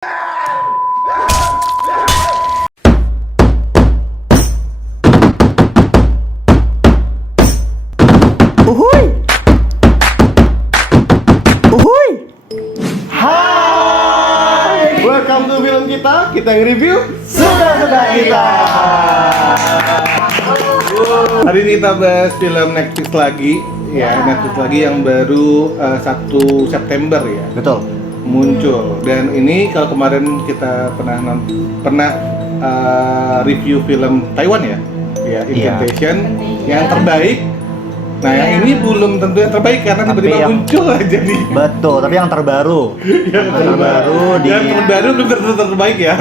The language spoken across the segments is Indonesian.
Uhuy! Uhuy! Hai! Welcome to film kita yang review Suka-suka kita! Hari ini kita bahas film Netflix lagi ya, Netflix lagi yang baru 1 September ya Betul. muncul. Dan ini kalau kemarin kita pernah review film Taiwan ya, Incantation yang terbaik. Nah, yang ini belum tentu yang terbaik karena tiba-tiba muncul aja nih. Betul, tapi yang terbaru. Yang terbaru belum tentu terbaik ya.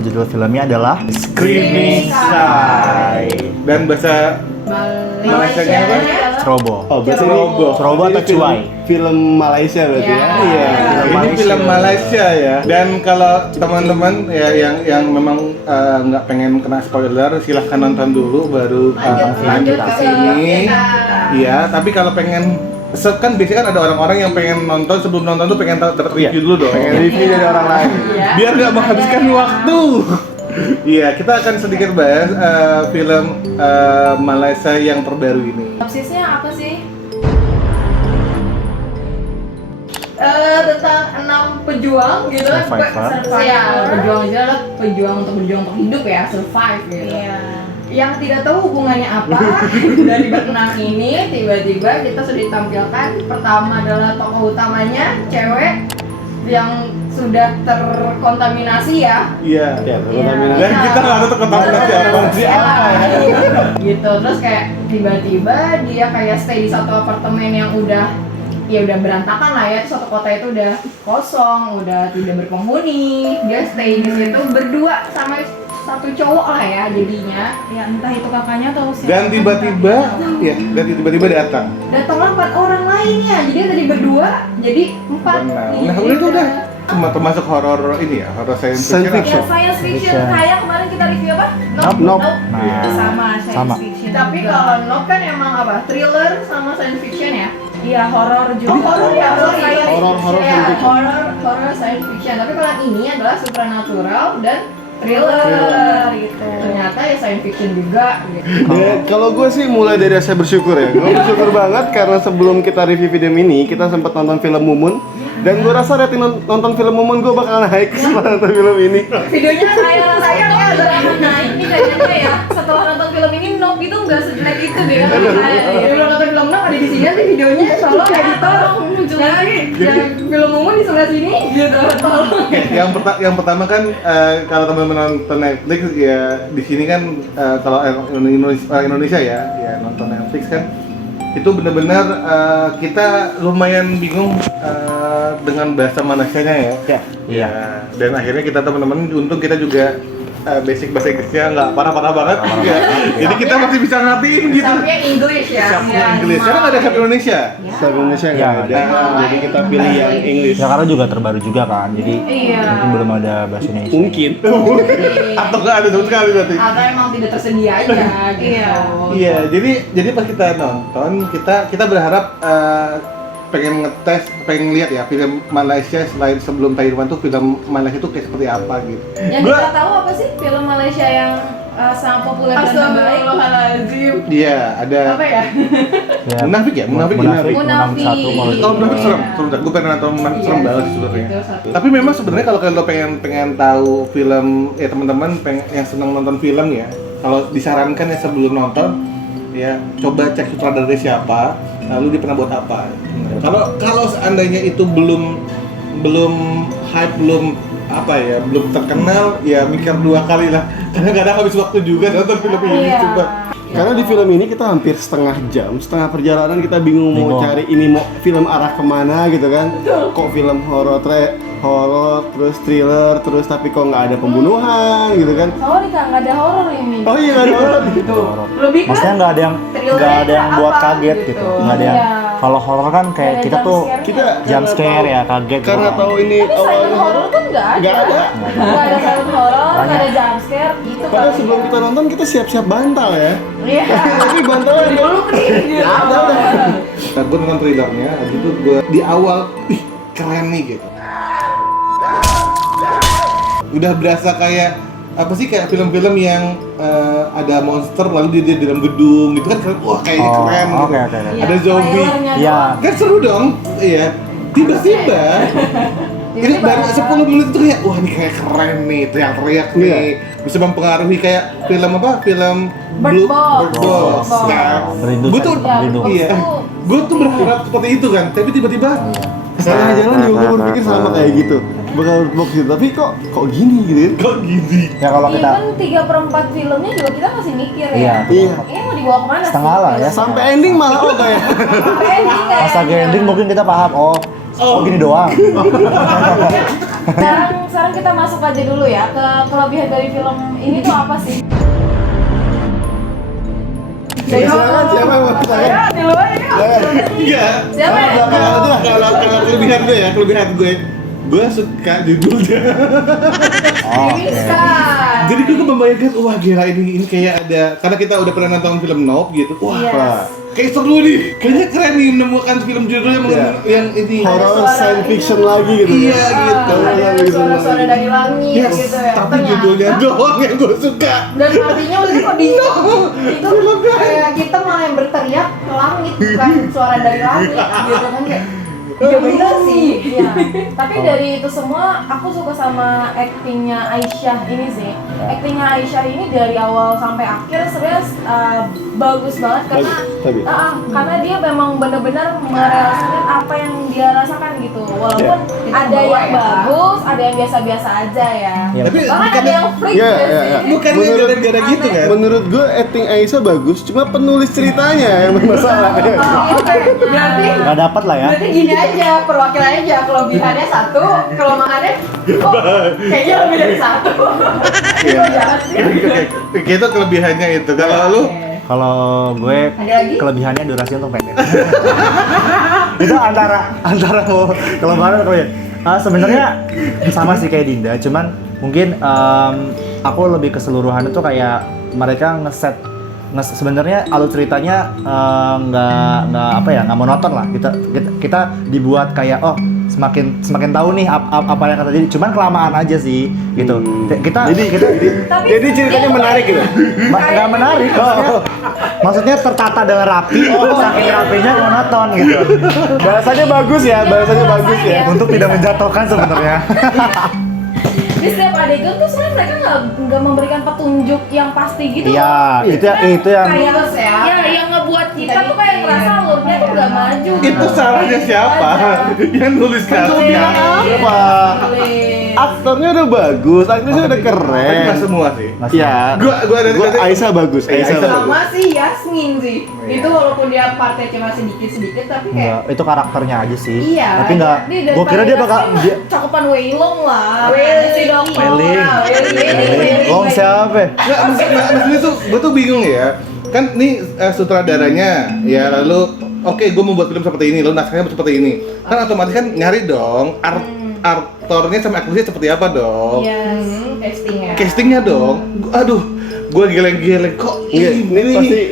Judul filmnya adalah Screaming Sky. Dan bahasa Malaysianya apa? Ceroboh. Oh, bahasa Ceroboh. Ceroboh atau cuai? Film Malaysia berarti ya? Iya, ini film Malaysia ya. Dan kalau teman-teman ya yang memang nggak pengen kena spoiler, silahkan nonton dulu baru lanjut ke sini. Iya, tapi kalau pengen kan biasanya kan ada orang-orang yang pengen nonton sebelum nonton tuh pengen dapat review dulu dong. Pengen review dari orang lain. Biar nggak menghabiskan waktu. Iya, kita akan sedikit bahas film Malaysia yang terbaru ini. Sinopsisnya apa sih? Tentang 6 pejuang gitu kan, pejuang aja lah, pejuang untuk berjuang untuk hidup ya, survive gitu. Yang tidak tahu hubungannya apa dari berenang ini, tiba-tiba kita sudah ditampilkan. Pertama adalah tokoh utamanya, cewek yang sudah terkontaminasi ya. Iya, terkontaminasi. Dan kita nggak tahu terkontaminasi apa sih gitu. Terus kayak tiba-tiba dia kayak stay di satu apartemen yang udah berantakan lah ya. Suatu kota itu udah kosong, udah tidak berpenghuni. Dia stay di situ berdua sama satu cowok lah ya jadinya. Ya entah itu kakaknya atau siapa. Dan tiba-tiba datang. Datanglah 4 orang lainnya. Jadi yang tadi berdua jadi 4. Nah, itu udah termasuk horor ini ya, horor science Science fiction. fiction. Ya, science fiction kayak kemarin kita review apa? Nope. Nah, Sama science fiction. Tapi kalau Nope kan emang apa? Thriller sama science fiction ya? Iya, horor juga. Horor ya, Horor science fiction. Horor science fiction. Tapi kalau yang ini adalah supernatural dan thriller gitu. Ternyata ya science fiction juga gitu. Dan kalau gue sih mulai dari saya bersyukur ya. Gue bersyukur banget karena sebelum kita review film ini, kita sempat nonton film Mumun. Dan gue rasa rating nonton film Mumun gue bakal naik setelah nonton film ini. Videonya sayang ya drama naik nih kayaknya ya. Setelah nonton film ini Nope itu nggak sejelek itu deh kalau saya. Belum nonton film Nope ada di sini nanti videonya tolong editor muncul lagi. Yang film Mumun di sebelah sini gitu tolong. Yang pertama kan kalau teman-teman nonton Netflix ya di sini kan kalau Indonesia ya nonton Netflix kan itu benar-benar kita lumayan bingung dengan bahasa Malaysianya ya. Iya. Dan akhirnya kita teman-teman untung kita juga basic bahasa Inggrisnya nggak parah-parah banget juga. Jadi kita masih bisa ngertiin gitu. Subnya English ya. Subnya Inggris. Karena nggak ada sub Indonesia. Saya Indonesia nggak ada, jadi kita pilih yang English. ya karena juga terbaru juga kan, jadi Iya. mungkin belum ada bahasa Indonesia. Mungkin. Atau nggak ada sama sekali berarti. Atau emang tidak tersedia aja gitu. Iya, jadi pas kita nonton kita berharap pengen ngetes, pengen lihat ya film Malaysia selain sebelum Taiwan tuh film Malaysia tuh kayak seperti apa gitu. Yang kita tahu apa sih film Malaysia yang sangat populer dan terbaik? Astagfirullahaladzim. Iya, ada Apa ya? Ya, Munafik ya? Munafik. Munafik Munafik. satu malah. Kalau Munafik serem, Iya. serem. Gue pengen nonton Munafik serem Iya, banget sih sebenarnya. itu satu. Tapi memang sebenarnya kalau kalian pengen tahu film ya teman-teman yang senang nonton film ya, kalau disarankan ya sebelum nonton ya coba cek sutradara siapa, lalu dia pernah buat apa. Kalau seandainya itu belum hype, belum terkenal, ya mikir 2 kali lah. Kadang-kadang habis waktu juga nonton film ini Iya. coba. Karena di film ini kita hampir setengah perjalanan kita bingung mau cari ini mau film arah kemana gitu kan. Kok film horor terus thriller terus tapi kok nggak ada pembunuhan gitu kan. Oh, nggak ada horor ini. Oh iya nggak ada horor gitu. Lebih kan Maksudnya nggak ada yang buat apa kaget gitu. Nggak ada yang Iya. kalau horor kan kayak Ada kita jump tuh scare-nya. Kita jump scare ya kaget gitu karena kan. tahu ini Tapi silent awalnya horror tuh nggak ada. Nggak ada. Nggak ada silent horror, nggak ada jump scare gitu. Padahal sebelum kita nonton kita siap-siap bantal ya. Iya. Tapi bantalnya Dulu nih. Gitu. Nah, gue nonton trailernya, habis itu gue di awal, ih keren nih gitu. Udah berasa kayak apa sih, kayak film-film yang ada monster lalu dia di dalam gedung gitu kan, wah kayaknya keren gitu. Oke. Ada zombie. Iya. Kan seru dong, iya. Tiba-tiba ini baru 10 menit tuh kayak, wah ini kayak keren nih, teriak-teriak nih, bisa mempengaruhi kayak film apa? Film Bird Box. Bird Box. Nah, Merindu gue tuh, saya, merindu. iya, gue tuh berharap seperti itu kan, tapi tiba-tiba Setengah jalan juga gue berpikir sama kayak gitu, bakal box gitu, tapi kok gini gitu kan? kok gini? Ya kalau kita Even 3/4 filmnya juga kita masih mikir iya, ya. Iya. Ini mau dibawa kemana sih? Setengah lah ya. Sampai ending malah kayak Sampai ending kayak. pas lagi ending mungkin kita paham, oh gini doang. Sekarang kita masuk aja dulu ya ke kelebihan dari film ini tuh apa sih? silakan siapa yang mau tanya? Ya, di luar ini. Enggak. Siapa ya? Kalau kelebihan gue suka judulnya. Oh, oke. Bisa. Jadi gue membayangkan, wah gila ini kayak ada, karena kita udah pernah nonton film Nope gitu. Wah, Yes. kayak seru nih. Kayaknya keren nih menemukan film judul yang ini. Horror suara science ini. fiction lagi gitu. Iya, gitu. Ada suara-suara dari langit Yes, gitu ya. tapi Ternyata. judulnya doang yang gue suka. Dan artinya udah kok di itu kayak kita malah yang berteriak ke langit, bukan suara dari langit gitu kan kayak. Ya bener sih, ya. Tapi dari itu semua aku suka sama actingnya Aisyah ini sih. Actingnya Aisyah ini dari awal sampai akhir sebenarnya bagus banget karena Tapi karena dia memang benar-benar merealisasikan apa yang dia rasakan gitu. Walaupun ada yang bagus, ada yang biasa-biasa aja ya. Iya. Tapi Bahkan ada bukannya, yang freak Iya, juga iya, sih. iya. bukannya gara-gara gitu kan? menurut gue acting Aisyah bagus, cuma penulis ceritanya yang bermasalah. Oke, berarti Nggak dapat lah ya. berarti gini aja, perwakilannya aja, kelebihannya satu, kelemahannya kayaknya lebih dari satu. Iya. Jahat sih. Kayak itu kelebihannya itu. Kalau lu Kalau gue Ada lagi? kelebihannya durasi untuk pendek. Itu antara mau kelemahan atau ya. Sebenarnya sama sih kayak Dinda, cuman mungkin aku lebih keseluruhan itu kayak mereka sebenarnya alur ceritanya nggak monoton lah. Kita dibuat kayak semakin tahu nih apa yang akan terjadi, cuman kelamaan aja sih gitu. Jadi ceritanya menarik gitu. Nggak menarik, maksudnya tertata dengan rapi, saking rapinya monoton gitu. Bahasanya bagus ya. Untuk tidak menjatuhkan sebenarnya. Di setiap adegan tuh sebenarnya mereka nggak memberikan petunjuk yang pasti gitu. Iya, itu yang Kayak ya, yang ngebuat kita tuh kayak ngerasa alurnya tuh nggak maju. itu salahnya siapa? Yang nulis Kan kasih. apa? Aktornya udah bagus, aktrisnya udah Tapi keren. nggak semua sih. Ya, Gua dari Aisyah bagus. Aisyah bagus. Sama sih Yasmin sih. Iya. Itu walaupun dia partnya cuma sedikit-sedikit tapi kayak itu karakternya aja sih. iya. Tapi nggak, gue kira dia bakal cakupan Weilong lah. Si dokter. Weling. Weling. Siapa? Nggak, maksudnya tuh, gue tuh bingung ya. Kan nih sutradaranya, ya lalu oke, gue mau buat film seperti ini, lalu naskahnya seperti ini. Kan otomatis kan nyari dong aktornya sama aktrisnya seperti apa dong. Yes, castingnya. Castingnya dong. Aduh, gue geleng-geleng kok Iya,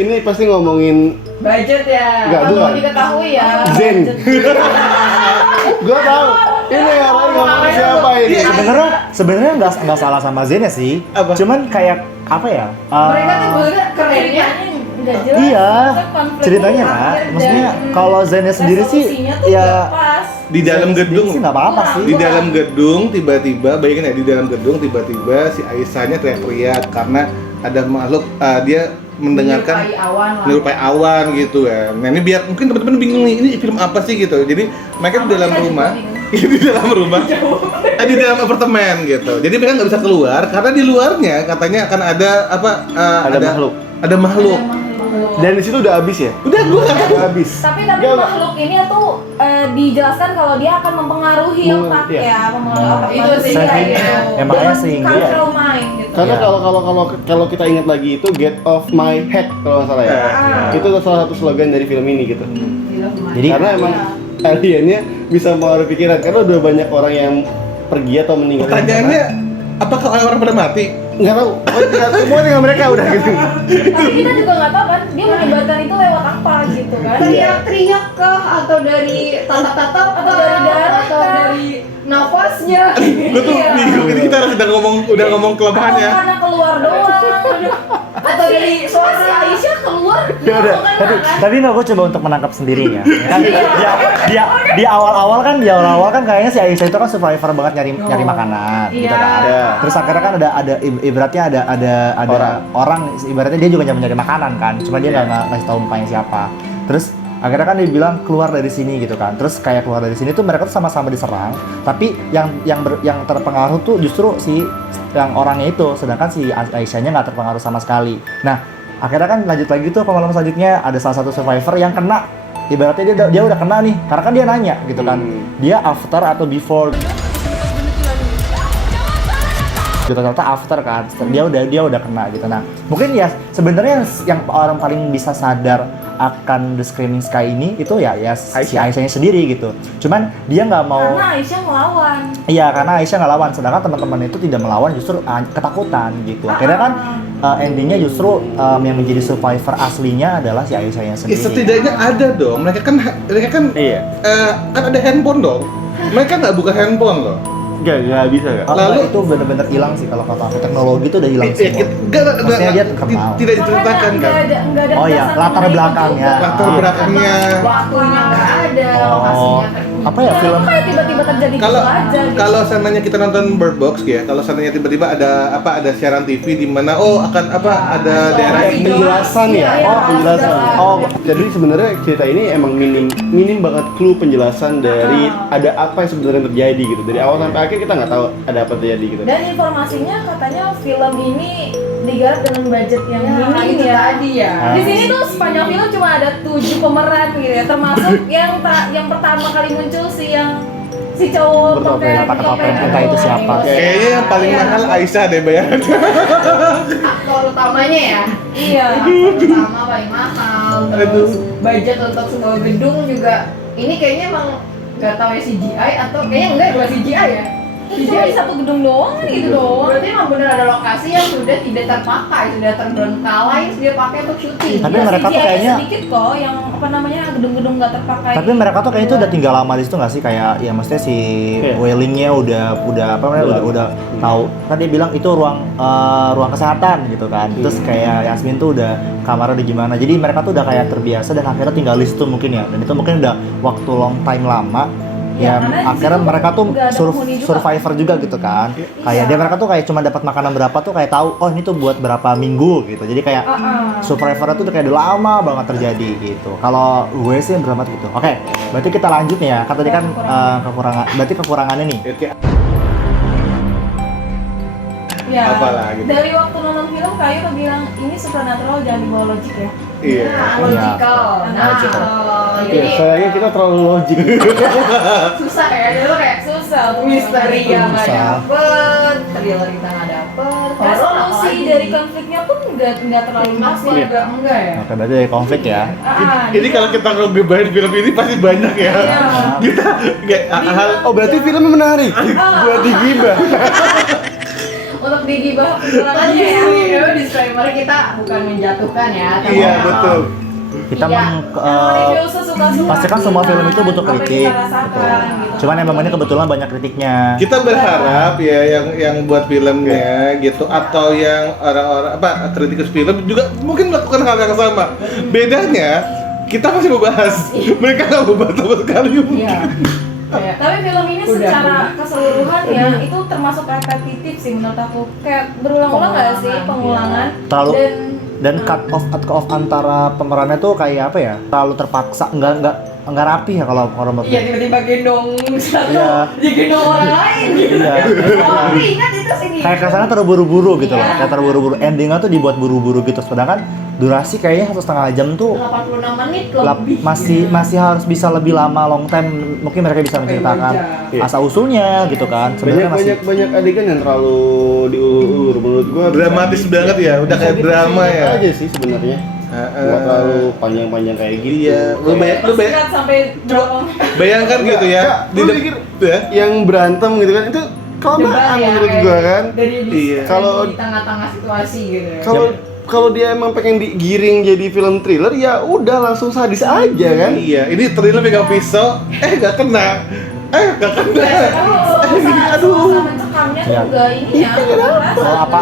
ini pasti ngomongin Budget ya. Nggak, Kalau bukan. diketahui ya. Zen. budget. gua tahu. Ini orang ngomongin siapa ini? Sebenarnya nggak salah sama Zen ya sih. Apa? Cuman kayak apa ya? Mereka tuh sebenarnya kerennya nggak jelas. Iya, Maksudnya konfliknya ceritanya terakhir kan. dan, Maksudnya kalau Zennya sendiri sih, resolusinya tuh ya nggak pas. di dalam gedung. sih nggak apa-apa sih. Di dalam gedung tiba-tiba, bayangin ya, di dalam gedung tiba-tiba si Aisyahnya teriak-teriak karena ada makhluk dia mendengarkan Menyerupai awan lah. menyerupai awan gitu ya. Nah ini biar mungkin teman-teman bingung nih, ini film apa sih gitu. Jadi mereka di dalam kita rumah, juga di dalam rumah, di dalam apartemen gitu. Jadi mereka nggak bisa keluar karena di luarnya katanya akan ada apa? Ada makhluk. Ada makhluk. Dan di situ udah habis ya? Udah gue nggak tahu. Udah habis. Tapi Dia udah- makhluk ini tuh dijelaskan kalau dia akan mempengaruhi otak Iya. ya, mempengaruhi otak Itu sih, manusia iya. gitu. Emang Dengan sehingga- control mind gitu. Karena Iya. kalau kita ingat lagi itu Get Off My Head kalau nggak salah ya. Ah. Itu salah satu slogan dari film ini gitu. Jadi Karena emang aliennya bisa mempengaruhi pikiran karena udah banyak orang yang pergi atau meninggal. Pertanyaannya, apakah orang-orang pada mati? Nggak tahu. Semua tinggal mereka udah gitu. Tapi kita juga nggak tahu kan dia menyebarkan itu lewat apa gitu kan. Teriak-teriak kah atau dari tatap-tatap atau dari darah atau dari nafasnya. Gue tuh bingung, ini kita harus udah ngomong kelemahannya. Karena keluar doang. Atau dari suara si Aisyah keluar. Ya udah, tadi nggak gue coba untuk menangkap sendirinya. Kan di awal-awal kan kayaknya si Aisyah itu kan survivor banget nyari makanan, gitu kan. Terus akhirnya kan ada ibaratnya ada orang ibaratnya dia juga nyari makanan kan, cuma dia nggak ngasih tahu mukanya siapa. Terus akhirnya kan dia bilang keluar dari sini gitu kan. Terus kayak keluar dari sini tuh mereka tuh sama-sama diserang, tapi yang terpengaruh tuh justru si yang orangnya itu, sedangkan si Aisyahnya nggak terpengaruh sama sekali. Nah, akhirnya kan lanjut lagi tuh ke malam selanjutnya ada salah satu survivor yang kena. Ibaratnya dia udah kena nih, karena kan dia nanya gitu kan. Dia after atau before? Gitu, ternyata after kan. Dia udah kena gitu. Nah, mungkin ya sebenarnya yang orang paling bisa sadar akan The Screaming Sky ini itu ya si Aisyahnya sendiri gitu. Cuman dia nggak mau. Karena Aisyah ngelawan. Iya, karena Aisyah nggak lawan, sedangkan teman-teman itu tidak melawan, justru ketakutan gitu. Akhirnya kan endingnya justru yang menjadi survivor aslinya adalah si Aisyahnya sendiri. Setidaknya ada dong. Mereka kan kan ada handphone dong. Mereka nggak buka handphone loh. Nggak bisa nggak? Lalu itu benar-benar hilang sih kalau kata aku, teknologi itu udah hilang semua. Maksudnya dia terkenal. Tidak diceritakan kan. Nggak ada Oh iya, latar belakangnya. Latar belakangnya. Waktunya nggak ada, lokasinya apa ya film? Kayak tiba-tiba terjadi Kalau gitu aja. Gitu. kalau seandainya kita nonton Bird Box ya, kalau seandainya tiba-tiba ada siaran TV di mana akan ada daerah ini. Penjelasan ya? Penjelasan. Jadi sebenarnya cerita ini emang minim banget clue penjelasan dari ada apa yang sebenarnya terjadi gitu. Dari awal sampai akhir kita nggak tahu ada apa terjadi gitu. Dan informasinya katanya film ini digarap dengan budget yang minim itu ya. tadi ya. Di sini tuh sepanjang film cuma ada 7 pemeran gitu ya, termasuk yang pertama kali muncul si cowok Bertopeng, pakai topeng, entah itu siapa. Kayaknya yang paling mahal Aisyah deh bayaran. Aktor utamanya ya. Iya. Aktor utama paling mahal. Terus Aduh. budget untuk sebuah gedung juga. Ini kayaknya emang nggak tahu ya CGI atau kayaknya enggak bukan CGI ya. Cuma di satu gedung doang kan gitu doang. Berarti emang bener ada lokasi yang sudah tidak terpakai, sudah terbengkalai, terus dia pakai untuk syuting. Tapi Ya, mereka tuh CGI kayaknya- sedikit kok yang apa namanya gedung-gedung nggak terpakai. Tapi mereka tuh kayaknya tuh udah tinggal lama di situ nggak sih, kayak ya maksudnya si Wailingnya udah apa namanya udah tahu. Kan dia bilang itu ruang kesehatan gitu kan. Terus kayak Yasmin tuh udah kamarnya udah gimana. Jadi mereka tuh udah kayak terbiasa dan akhirnya tinggal di situ mungkin ya. Dan itu mungkin udah waktu long time lama. Ya, karena di akhirnya situ mereka tuh nggak ada penghuni juga. survivor juga gitu kan. Kayak dia mereka tuh kayak cuma dapat makanan berapa tuh kayak tahu, oh ini tuh buat berapa minggu gitu. Jadi kayak survivor tuh kayak udah lama banget terjadi gitu. Kalau gue sih yang berapa gitu. Oke, berarti kita lanjut nih ya. Kan tadi kan kekurangan, berarti kekurangannya nih. Ya, Apalah gitu. dari waktu nonton film kayu udah bilang ini supernatural jangan dibawa logik ya. Iya. Nah, logical. Nah, jadi Sayangnya kita terlalu logik. susah ya. Dulu kayak Susah misteri yang nggak Susah. dapet, thriller kita nggak dapet, resolusi dari konfliknya pun nggak terlalu masih masuk. agak enggak ya. Oke, berarti dari konflik ya. Ini kalau kita ngebebain film ini pasti banyak ya. Kita kayak hal Berarti filmnya menarik. Buat digibah. Untuk digibah kekurangannya ya, disclaimer kita bukan menjatuhkan ya. tapi Iya, memang betul. Kita Iya. Review sesuka-suka. pasti kan semua film itu butuh Apa yang kritik. kita rasakan, gitu. Cuman emang ini kebetulan banyak kritiknya. Kita berharap ya yang buat filmnya gitu atau yang orang-orang kritikus film juga mungkin melakukan hal yang sama. Bedanya kita masih membahas, mereka nggak membahas sama sekali. Iya. Kayak Tapi film ini Udah. secara keseluruhan ya itu termasuk repetitif sih menurut aku. Kayak berulang-ulang nggak sih pengulangan? Terlalu Dan dan cut off antara pemerannya tuh kayak apa ya? Terlalu terpaksa, nggak rapi ya kalau menurut iya gue. tiba-tiba gendong satu, Iya. dia gendong orang lain gitu. Iya. Oh, ingat itu sini. Kayak kesannya terburu-buru gitu loh. Iya. Kayak terburu-buru. Endingnya tuh dibuat buru-buru gitu. Sedangkan durasi kayaknya 1,5 jam tuh 86 menit lebih. masih harus bisa lebih lama, long time. Mungkin mereka bisa menceritakan Iya. asal usulnya gitu kan. Sebenarnya masih Banyak adegan yang terlalu diulur-ulur menurut gua. Dramatis banget ya, udah kayak drama ya. Aja sih sebenarnya. Nggak terlalu panjang-panjang kayak gitu. Iya, lu persingkat sampai berapa? bayangkan gitu ya. Lu pikir yang berantem gitu kan itu kelamaan ya, menurut kayak gua kan. Dari Iya. Kalau- di tengah-tengah situasi gitu ya. Kalau dia emang pengen digiring jadi film thriller ya udah langsung sadis aja kan. Iya, ini thriller megang pisau, nggak kena. Nggak kena. Aduh, Aduh. mencekam dramanya Iya. juga ini ya. Kalau apa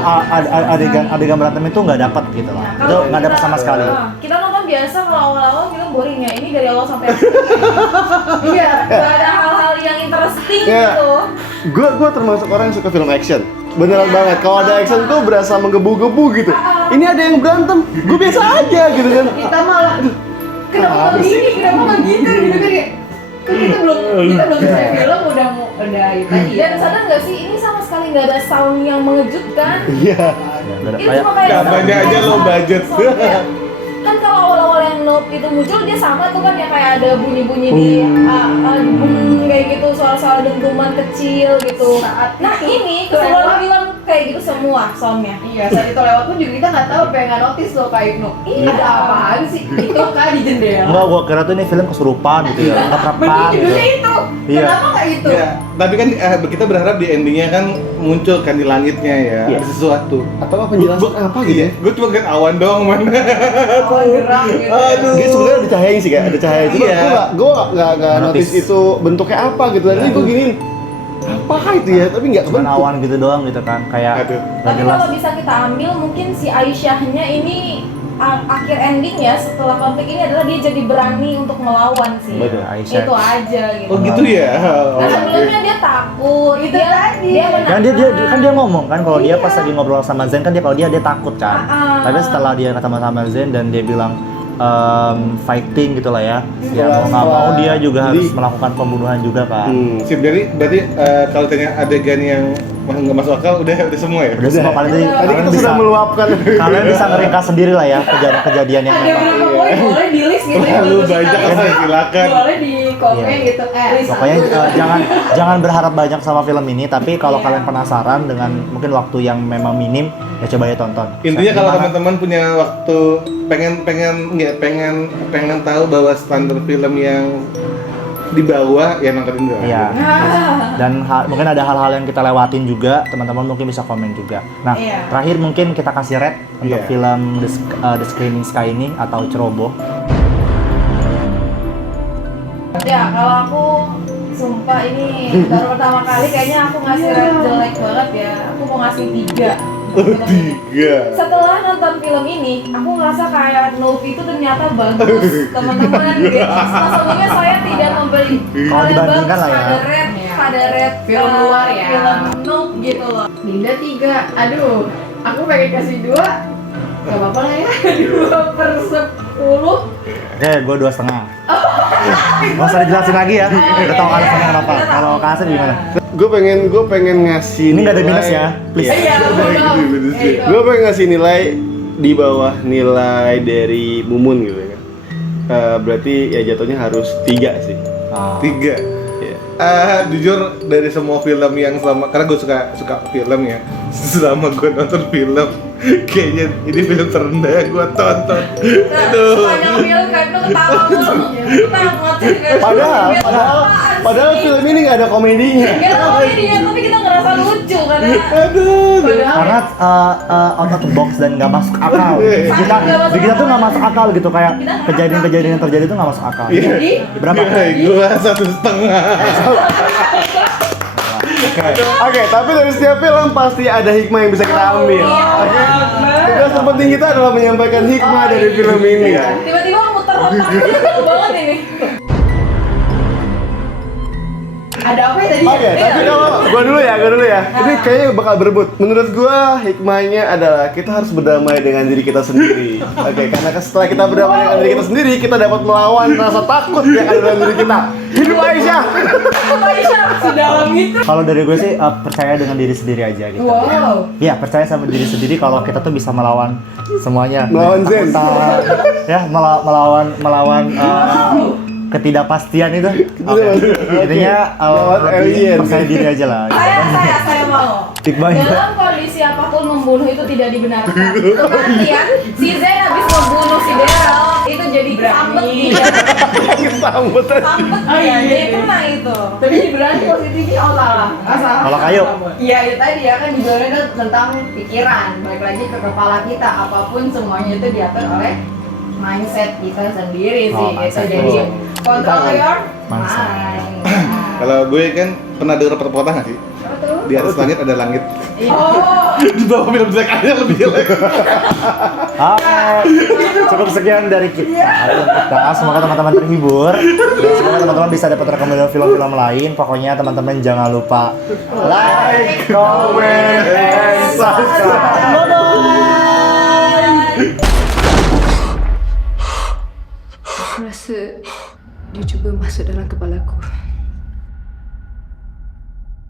adegan berantem itu nggak dapat gitu loh. Nah, Itu kalau nggak dapat kita- sama sekali. Kita nonton biasa kalau awal-awal kita boring ya. Ini dari awal sampai akhir. Iya, nggak ada hal-hal yang interesting Iya. gitu. Gue termasuk orang yang suka film action. Beneran Iya. banget. Kalau ada action tuh berasa menggebu-gebu gitu. Ini ada yang berantem, gue biasa aja gitu kan. Kita malah kenapa nggak gini, kenapa nggak gitu gitu kan kayak kan kita belum selesai film udah itu tadi. Dan sadar nggak sih ini sama sekali nggak ada sound yang mengejutkan. Iya. Ya, udah Ini kayak cuma kayak Gambarnya sound aja kayak low sound- budget. sound kayak- kan kalau awal-awal yang Nope itu muncul dia sama tuh kan ya kayak ada bunyi-bunyi di kayak gitu suara-suara dentuman kecil gitu. Nah ini keseluruhan film kayak gitu semua soundnya. Iya, saat itu lewat pun juga kita nggak tahu, pengen nggak notice loh kayak Ibnu. Ini ada apaan sih? Itu kan di jendela. enggak, gua kira tuh ini film kesurupan gitu ya. Ketrapan Mending gitu. judulnya itu. Iya. Kenapa nggak itu? Ya, tapi kan kita berharap di endingnya kan muncul kan di langitnya ya, Iya. ada sesuatu. Atau apa penjelasan apa gitu ya? Gue cuma lihat awan doang man. Awan gerak gitu. Aduh. Dia sebenarnya ada cahaya sih kayak ada cahaya. Cuma Iya. gue nggak notice Notice. itu bentuknya apa gitu. Tadi gue giniin apa itu ya? Tapi nggak Cuman kebentuk. awan gitu doang gitu kan, kayak Aduh. nggak Tapi jelas. kalau bisa kita ambil mungkin si Aisyahnya ini akhir endingnya setelah konflik ini adalah dia jadi berani untuk melawan sih. Betul, Aisyah. Itu aja gitu. Oh gitu ya. Nah, sebelumnya dia takut, Itu dia, tadi. dia Kan dia ngomong kan kalau dia Iya. pas lagi ngobrol sama Zen kan dia takut kan. Tapi setelah dia ketemu sama Zen dan dia bilang fighting gitu lah ya. Ya mau nggak mau dia juga harus Jadi- melakukan pembunuhan juga kan. Sip, berarti kalau tanya adegan yang nggak masuk akal udah semua ya. Udah semua kalian Tadi kalian kita bisa sudah meluapkan. kalian bisa ngeringkas sendiri lah ya kejadian yang Ada memang. berapa poin boleh di list gitu ya. Terlalu bagus banyak sekali. lah, silakan. Boleh di komen Iya. gitu. List Pokoknya jangan berharap banyak sama film ini, tapi kalau Iya. kalian penasaran dengan mungkin waktu yang memang minim, ya coba ya tonton. Intinya kalau Gimana? teman-teman punya waktu pengen tahu bahwa standar film yang di bawah ya nontonin dulu. Iya. Dan mungkin ada hal-hal yang kita lewatin juga, teman-teman mungkin bisa komen juga. Nah, Iya. terakhir mungkin kita kasih rate untuk Iya. film The Screaming Sky ini atau Ceroboh. Ya, kalau aku sumpah ini baru pertama kali kayaknya aku ngasih rate jelek banget ya. Aku mau ngasih 3. Tiga. Setelah nonton film ini, aku ngerasa kayak Nope itu ternyata bagus, teman-teman. Gitu. Sebelumnya saya tidak membeli Kalau dibandingkan lah ya. pada rate Film luar ya. film Nope gitu loh. Dinda 3. Aduh, aku pengen kasih 2. Gak apa-apa lah ya. 2/10. Oke, gue 2,5. Nggak usah dijelasin lagi ya. Udah tahu alasannya kenapa. Kalau Kasih gimana? Gue pengen ngasih Ini nggak ada minus ya, please. Iya, maaf. Gue pengen ngasih nilai di bawah nilai dari Mumun gitu kan. Berarti ya jatuhnya harus 3 sih. Oh. Tiga. Iya. Jujur dari semua film yang karena gue suka film ya. Selama gue nonton film, kayaknya ini film terendah yang gue tonton. Aduh. Sepanjang film kan tuh ketawa mulu. Kita ngoceh kan. Padahal film ini nggak ada komedinya. Gak ada komedinya, tapi kita ngerasa lucu karena Aduh. Karena out of the box dan nggak masuk akal. Di kita tuh nggak masuk akal gitu, kayak kejadian-kejadian yang terjadi tuh nggak masuk akal. Iya. Berapa? Gue 1,5. Oke, tapi dari setiap film pasti ada hikmah yang bisa kita ambil. Oke. Tugas terpenting kita adalah menyampaikan hikmah dari film ini. tiba-tiba muter otaknya jauh banget ini. Ada apa ya tadi? Oke, tapi kalau gua dulu ya. Ini kayaknya bakal berebut. Menurut gua hikmahnya adalah kita harus berdamai dengan diri kita sendiri. Oke, karena setelah kita berdamai dengan diri kita sendiri, kita dapat melawan rasa takut yang ada dalam diri kita. Hidup Aisyah. Aisyah Sedalam itu. Kalau dari gue sih percaya dengan diri sendiri aja gitu. Wow. Iya, percaya sama diri sendiri kalau kita tuh bisa melawan semuanya. Melawan Zen. Ya, melawan ketidakpastian itu. Oke. Intinya Melawan alien. percaya diri aja lah. saya mau. Hikmahnya. Dalam kondisi apapun membunuh itu tidak dibenarkan. Itu berarti ya, si Zen habis membunuh si Daryl itu jadi sambet dia. Sambut aja. Sambet Oh, dia, iya, dia iya. kena itu. Tapi berarti positifnya salah. Salah. Kalau kayu. Iya, itu tadi ya kan dibilangnya itu tentang pikiran. Balik lagi ke kepala kita, apapun semuanya itu diatur oleh mindset kita sendiri sih. Oh, Itu mindset jadi dulu. control your Mindset. mind. Kalau gue kan pernah denger pepatah nggak sih? Apa tuh? Di atas langit ada langit. Oh. Di bawah film jelek ada lebih jelek. Oke, cukup sekian dari kita. Semoga teman-teman terhibur. Dan semoga teman-teman bisa dapat rekomendasi film-film lain. Pokoknya teman-teman jangan lupa like, comment, and subscribe. Bye-bye. Aku rasa dia cuba masuk dalam kepala aku.